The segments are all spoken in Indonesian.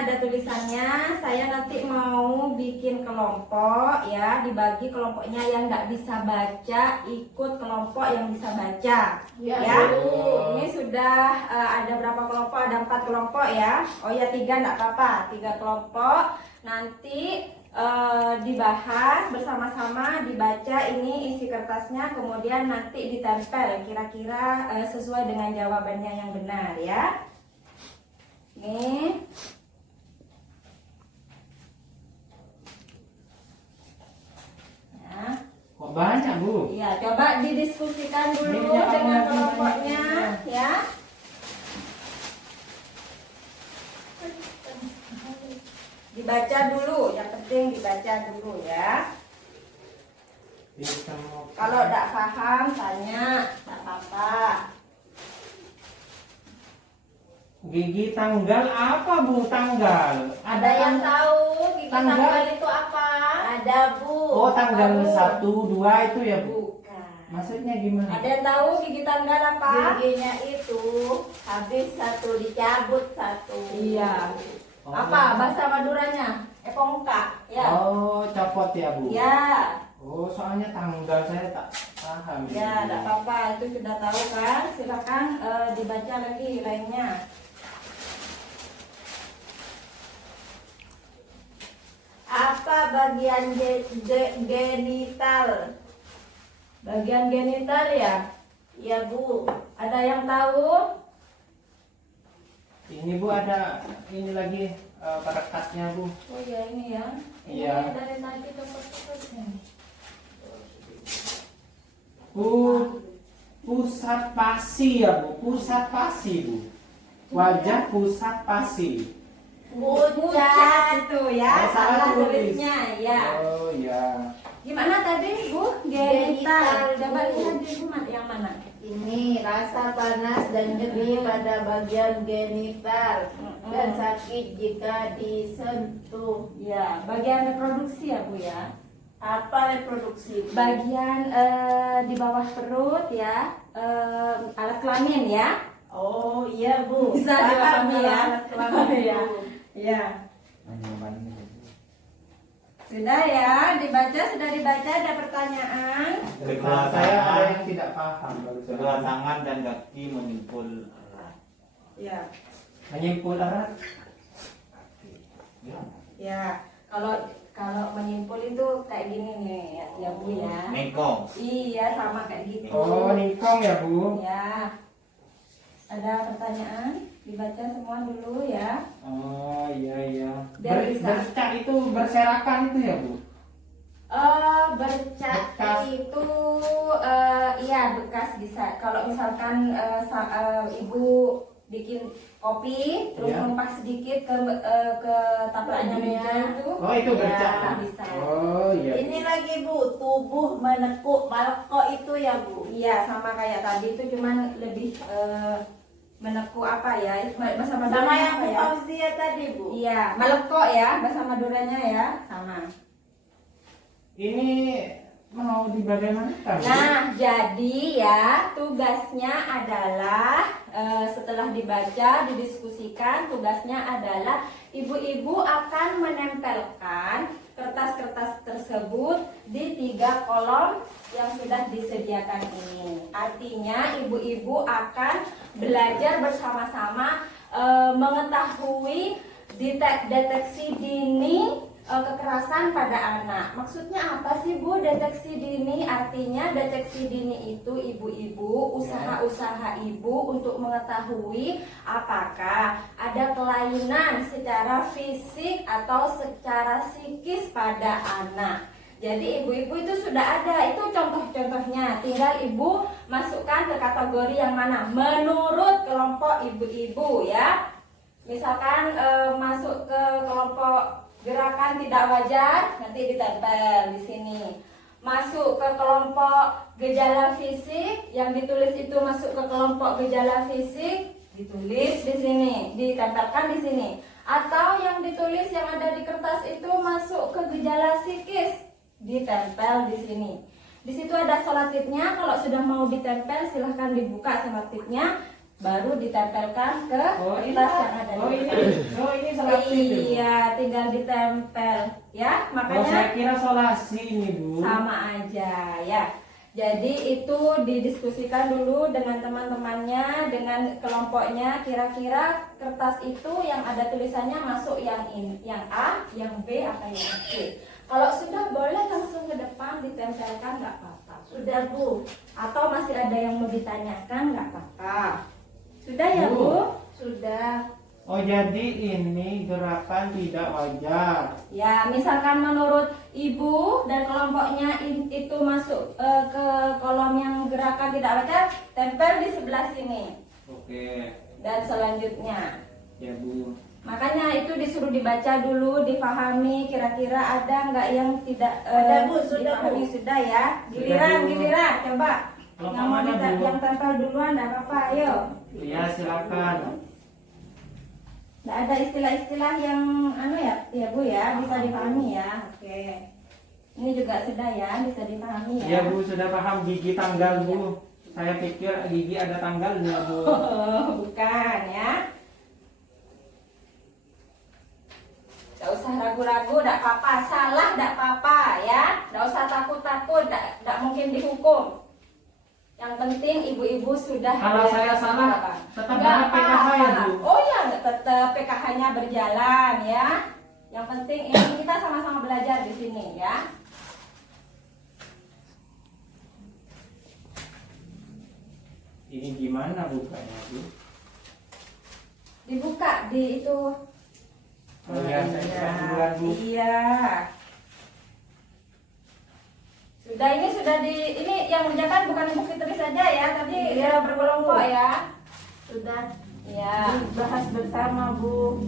ada tulisannya. Saya nanti mau bikin kelompok ya, dibagi kelompoknya yang nggak bisa baca ikut kelompok yang bisa baca ya. Ini sudah ada berapa kelompok? Ada 4 kelompok ya. Oh ya 3 nggak apa-apa, 3 kelompok. Nanti dibahas bersama-sama, dibaca ini isi kertasnya, kemudian nanti ditempel kira-kira sesuai dengan jawabannya yang benar ya. Nih. Nah. Kok banyak, Bu? Iya, coba didiskusikan dulu Ini dengan kelompoknya ya. Dibaca dulu, yang penting dibaca dulu ya. Kalau tidak paham tanya, tidak apa-apa. Gigi tanggal apa, Bu? Tanggal? Ada yang tahu gigi tanggal itu apa? Ada, Bu. Oh, tanggal Tahu. 1, 2 itu ya, Bu? Bukan. Maksudnya gimana? Ada yang tahu gigi tanggal apa? Giginya itu habis 1 dicabut 1. Iya. Oh. Apa bahasa Maduranya? Epongka, ya. Oh, copot ya, Bu? Ya. Oh, soalnya tanggal saya tak paham. Ya, tidak apa-apa, itu sudah tahu kan? Silakan dibaca lagi lainnya. Apa bagian genital? Bagian genital ya? Ya, Bu. Ada yang tahu? Ini, Bu, ada ini lagi perekatnya, Bu. Oh ya, ini ya. Ini Iya. dari tadi tempat-tempatnya. Pusat pasi ya, Bu. Pusat pasi, Bu. Wajah pusat pasi. Pucat itu ya, Oh, salah tulis. tulisnya ya. Oh, ya. Gimana tadi, Bu? Genital. Coba lihat di rumah yang mana? Ini rasa panas dan nyeri pada bagian genital dan sakit jika disentuh. Ya, bagian reproduksi ya, Bu ya. Apa reproduksi? Bagian di bawah perut ya, alat kelamin ya. Oh iya, Bu. Bisa Paham dipahami ya. alat kelamin, Iya. Bu. Ya. Sudah ya, sudah dibaca, ada pertanyaan? Nah, saya ada yang tidak paham. Kedua tangan dan kaki menyimpul erat. Ya. Menyimpul erat. Ya. Ya, kalau menyimpul itu kayak gini nih ya, Bu ya. Mekong. Iya, sama kayak gitu. Oh, nikong ya, Bu. Ya. Ada pertanyaan? Dibaca semua dulu ya. Oh, iya. Biar bisa. Bercak itu berserakan itu ya, Bu? Bercak Bekas. itu iya bekas bisa. Kalau misalkan ibu bikin kopi terus Iya. numpah sedikit ke tapaknya meja itu. Oh, itu bercak. Ya, bisa. Oh, iya. Ini lagi, Bu, tubuh menekuk malko itu ya, Bu. Iya, sama kayak tadi itu cuman lebih menekuk apa ya? Bahasa Sama Maduranya yang apa Bu ya? Fauzia tadi, Bu. Iya, melekok ya bahasa Maduranya ya, sama. Ini mau dibagaimanakan? Bu? Nah, jadi ya tugasnya adalah setelah dibaca, didiskusikan, tugasnya adalah ibu-ibu akan menempelkan kertas-kertas tersebut di 3 kolom yang sudah disediakan ini. Artinya ibu-ibu akan belajar bersama-sama mengetahui deteksi dini kekerasan pada anak. Maksudnya apa sih, Bu, deteksi dini? Artinya deteksi dini itu ibu-ibu, usaha-usaha ibu untuk mengetahui apakah ada kelainan secara fisik atau secara psikis pada anak. Jadi ibu-ibu itu sudah ada, itu contoh-contohnya. Tinggal ibu masukkan ke kategori yang mana menurut kelompok ibu-ibu ya. Misalkan masuk ke kelompok gerakan tidak wajar, nanti ditempel di sini. Masuk ke kelompok gejala fisik, yang ditulis itu masuk ke kelompok gejala fisik, ditulis di sini, ditempelkan di sini. Atau yang ditulis yang ada di kertas itu masuk ke gejala psikis, ditempel di sini. Di situ ada selotipnya. Kalau sudah mau ditempel, silahkan dibuka selotipnya, baru ditempelkan ke kertas yang ada di kertas. ini selotip Bu. Iya, tinggal ditempel ya. Oh, Makanya saya kira solasi ini, Bu. sama aja ya. Jadi itu didiskusikan dulu dengan teman-temannya, dengan kelompoknya. Kira-kira kertas itu yang ada tulisannya masuk yang ini, yang A, yang B, atau yang C. Kalau sudah boleh langsung ke depan ditempelkan, nggak apa-apa. Sudah Bu. Atau masih ada yang mau ditanyakan, nggak apa-apa. Sudah ya Bu? Sudah. Oh, jadi ini gerakan tidak wajar. Ya, misalkan menurut Ibu dan kelompoknya itu masuk ke kolom yang gerakan tidak wajar, tempel di sebelah sini. Oke. Dan selanjutnya, Ya, Bu. makanya itu disuruh dibaca dulu, difahami kira-kira ada nggak yang tidak Ada, Bu, sudah, difahami. Bu. Sudah ya. Giliran, Bu. giliran, coba. Kelompok Yang mau mana, Bu? yang tempel duluan, nggak apa-apa, ayo. Ya, silakan. Nggak ada istilah-istilah yang anu ya, ya Bu ya, bisa dipahami ya. Oke. Ini juga sudah ya, bisa dipahami ya. Ya, Bu, sudah paham gigi tanggal, Bu. Saya pikir gigi ada tanggalnya, Bu. Oh, bukan ya. Nggak usah ragu-ragu, nggak apa-apa. Salah nggak apa-apa ya. Nggak usah takut-takut, nggak mungkin dihukum. Yang penting ibu-ibu sudah Kalau saya salah, apa? tetap Nggak dapat PKH ya, apa-apa. Bu? Oh ya, tetap PKH-nya berjalan ya. Yang penting ini kita sama-sama belajar di sini ya. Ini gimana bukanya, Bu? Dibuka di itu. Oh, ya, saya kira duluan, Bu. Iya. Sudah ini yang mengerjakan bukan Ibu Fitri saja ya, tadi Iya, berkelompok ya. Sudah Iya. dibahas bersama, Bu.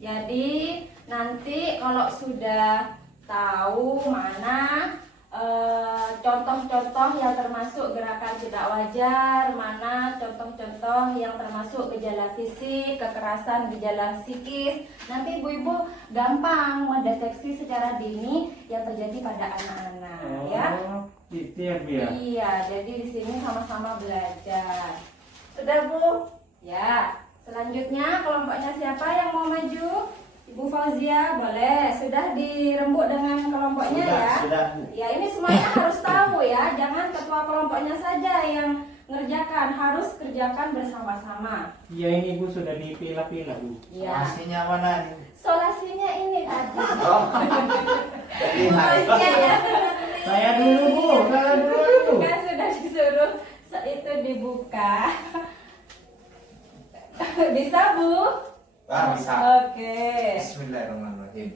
Jadi nanti kalau sudah tahu mana contoh-contoh yang termasuk gerakan tidak wajar, mana contoh-contoh yang termasuk gejala fisik, kekerasan, gejala psikis, nanti ibu-ibu gampang mendeteksi secara dini yang terjadi pada anak-anak ya. Oh, gitu ya, Bu ya? Iya, jadi di sini sama-sama belajar. Sudah, Bu. Ya, selanjutnya kelompoknya siapa yang mau maju? Ibu Fauzia, boleh. Sudah dirembuk dengan kelompoknya ya? Sudah, Bu. Ya, ini semuanya harus tahu ya. Jangan ketua kelompoknya saja yang ngerjakan, harus kerjakan bersama-sama. Iya, ini Bu sudah dipilah-pilah, Bu. Ya. Pastinya mana nih? Solasinya ini tadi. Oh. Jadi Fauzia ya. Saya dulu, Bu. Saya dulu. Kan sudah disuruh itu dibuka. Bisa, Bu? bisa. Oke. Bismillahirrahmanirrahim.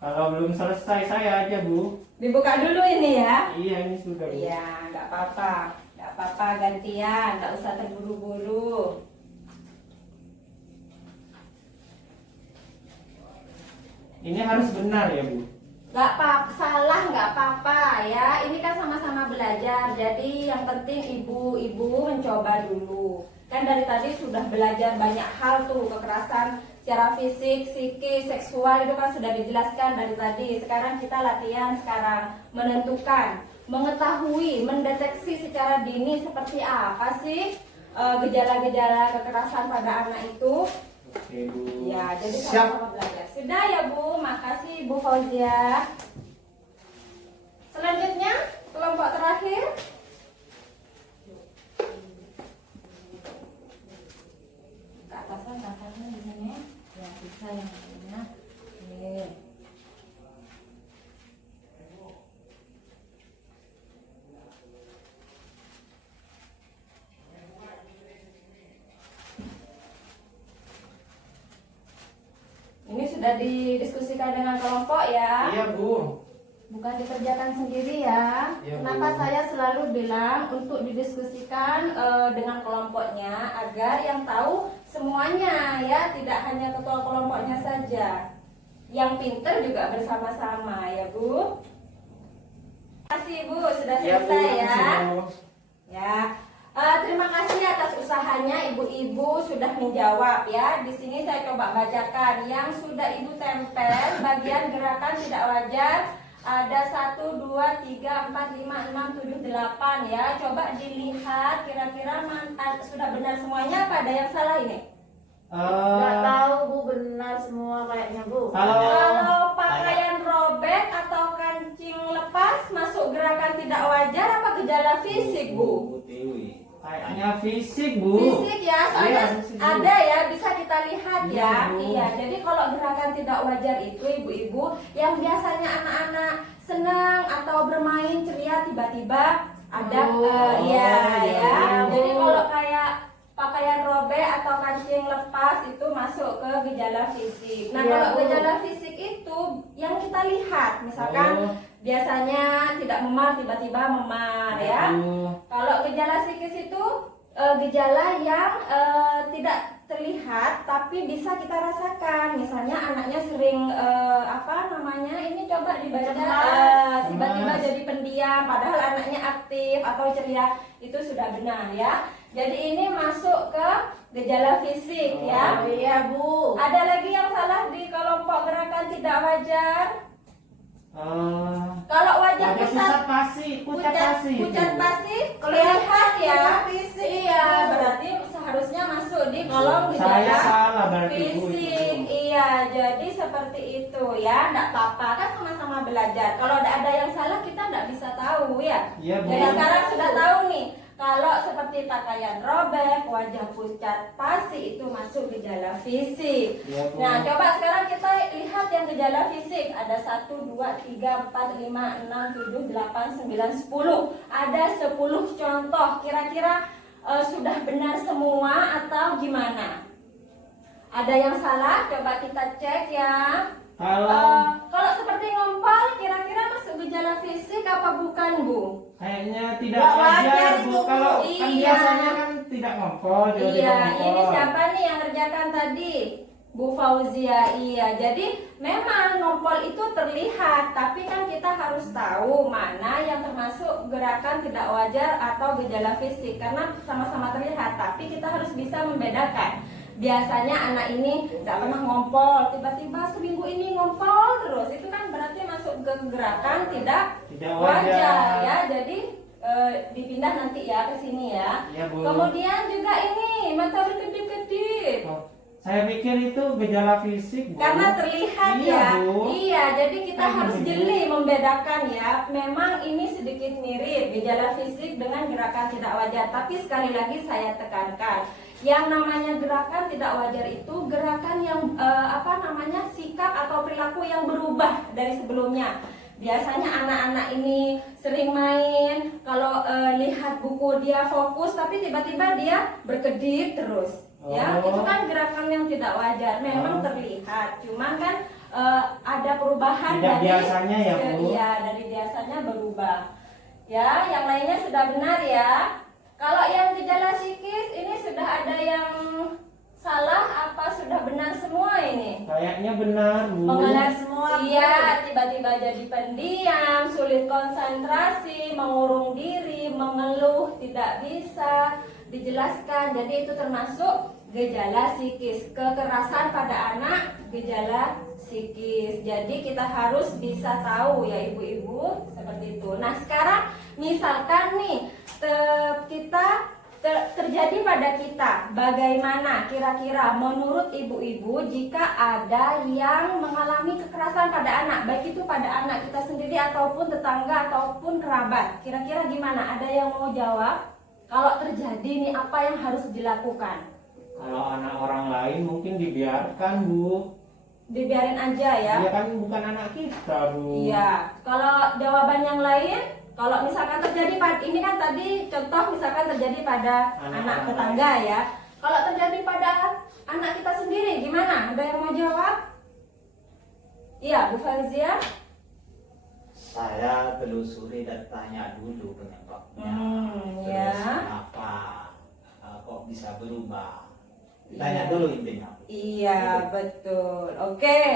Kalau belum selesai, saya aja, Bu. Dibuka dulu ini ya. Iya, ini sudah, Bu. Iya, nggak apa-apa. Nggak apa-apa, gantian. Nggak usah terburu-buru. Ini harus benar ya, Bu? Nggak apa-apa, salah nggak apa-apa ya. Ini kan sama-sama belajar. Jadi yang penting ibu-ibu mencoba dulu. Kan dari tadi sudah belajar banyak hal tuh, kekerasan secara fisik, psikis, seksual itu kan sudah dijelaskan dari tadi. Sekarang kita latihan sekarang menentukan, mengetahui, mendeteksi secara dini seperti apa sih gejala-gejala kekerasan pada anak itu. Oke, Bu. Ya, jadi Siap. sama-sama belajar. Sudah ya Bu, makasih Bu Fauzia. Selanjutnya kelompok terakhir. Ke atasan di sini. Ya bisa yang lainnya. Oke. Ini sudah didiskusikan dengan kelompok ya. Iya, Bu. Bukan dikerjakan sendiri ya. Ya, Kenapa Bu. saya selalu bilang untuk didiskusikan dengan kelompoknya agar yang tahu semuanya ya, tidak hanya ketua kelompoknya saja. Yang pinter juga bersama-sama ya Bu. Terima kasih Bu sudah Iya, Bu. selesai ya. Makasih, Bu. Ya. Terima ibu-ibu sudah menjawab ya. Di sini saya coba bacakan yang sudah ibu tempel bagian gerakan tidak wajar. Ada 1, 2, 3, 4, 5, 6, 7, 8 ya. Coba dilihat kira-kira sudah benar semuanya apa ada yang salah ini? Nggak tahu Bu, benar semua kayaknya Bu. Kalau pakaian robek atau kancing lepas masuk gerakan tidak wajar apa gejala fisik Bu? Bu Tiwi. Kayaknya fisik Bu. Fisik ya, soalnya Iya, fisik, Bu. ada ya, bisa kita lihat Iya, ya. Bu. Iya, jadi kalau gerakan tidak wajar itu ibu-ibu yang biasanya anak-anak senang atau bermain ceria tiba-tiba ada Oh, iya iya, ya. Bu. Jadi kalau kayak pakaian robek atau kancing lepas itu masuk ke gejala fisik. Nah, Iya, kalau Bu. gejala fisik itu yang kita lihat, misalkan Oh. biasanya tidak memar tiba-tiba memar ya. Bu. Kalau gejala psikis itu gejala yang tidak terlihat tapi bisa kita rasakan. Misalnya anaknya sering ini coba dibaca Cemas. tiba-tiba Cemas. jadi pendiam padahal anaknya aktif atau ceria, itu sudah benar ya. Jadi ini masuk ke gejala fisik ya. Oh iya Bu. Ada lagi yang salah di kelompok gerakan tidak wajar? Kalau wajah Ada pusat pusat pasi, pucat pasi. pucat pasif Kelihatan kelihatan ya. pucat fisik. Iya, berarti seharusnya masuk di kolom Saya gejala salah berarti Bu. fisik. Iya, jadi seperti itu ya. Enggak apa-apa, kan sama-sama belajar. Kalau ada yang salah kita enggak bisa tahu ya. Iya Bu. Jadi sekarang sudah tahu nih. Kalau seperti pakaian robek, wajah pucat pasi itu masuk gejala fisik. Iya, Bu. Nah, coba sekarang kita lihat yang gejala fisik. Ada 1, 2, 3, 4, 5, 6, 7, 8, 9, 10. Ada 10 contoh. Kira-kira sudah benar semua atau gimana? Ada yang salah? Coba kita cek ya. Kalau seperti ngompol, kira-kira masuk gejala fisik apa bukan, Bu? Kayaknya tidak Nggak wajar wajar Bu. itu, Kalau Bu. kan Iya. biasanya kan tidak ngompol, jadi Iya, ngompol. ini siapa nih yang ngerjakan tadi? Bu Fauzia. Iya, jadi memang ngompol itu terlihat, tapi kan kita harus tahu mana yang termasuk gerakan tidak wajar atau gejala fisik, karena sama-sama terlihat, tapi kita harus bisa membedakan. Biasanya anak ini tidak pernah ngompol, tiba-tiba seminggu ini ngompol terus, itu kan berarti masuk ke gerakan tidak wajar ya. Jadi dipindah nanti ya ke sini ya. Iya, Bu. Kemudian juga ini mata berkedip-kedip. Oh, saya pikir itu gejala fisik Bu. Karena terlihat Iya, ya. Bu. Iya, jadi kita Kan harus begini. jeli membedakan ya. Memang ini sedikit mirip gejala fisik dengan gerakan tidak wajar, tapi sekali lagi saya tekankan, yang namanya gerakan tidak wajar itu gerakan yang sikap atau perilaku yang berubah dari sebelumnya. Biasanya anak-anak ini sering main, kalau lihat buku dia fokus, tapi tiba-tiba dia berkedip terus. Ya, Oh. itu kan gerakan yang tidak wajar. Memang Oh. terlihat, cuman kan ada perubahan Tidak dari biasanya ya, Bu. Iya, dari biasanya berubah. Ya, yang lainnya sudah benar ya. Kalau yang gejala psikis ini sudah ada yang salah apa sudah benar semua ini? Kayaknya benar Bu. Mengenai semua, Bu. iya, tiba-tiba jadi pendiam, sulit konsentrasi, mengurung diri, mengeluh, tidak bisa dijelaskan. Jadi itu termasuk gejala psikis. Kekerasan pada anak, gejala psikis. Jadi kita harus bisa tahu ya ibu-ibu seperti itu. Nah, sekarang misalkan nih terjadi pada kita, bagaimana kira-kira menurut ibu-ibu jika ada yang mengalami kekerasan pada anak, baik itu pada anak kita sendiri ataupun tetangga ataupun kerabat, kira-kira gimana? Ada yang mau jawab? Kalau terjadi nih, apa yang harus dilakukan? Kalau anak orang lain mungkin dibiarkan Bu. Dibiarin aja ya? Dia kan bukan anak kita Bu. Iya. Kalau jawaban yang lain, kalau misalkan terjadi ini kan tadi contoh misalkan terjadi pada anak tetangga ya. Kalau terjadi pada anak kita sendiri gimana? Ada yang mau jawab? Iya, Bu Fauzia. Saya telusuri dan tanya dulu penyebabnya. Ya. Terus kenapa kok bisa berubah? Tanya dulu intinya. Iya, betul. Oke.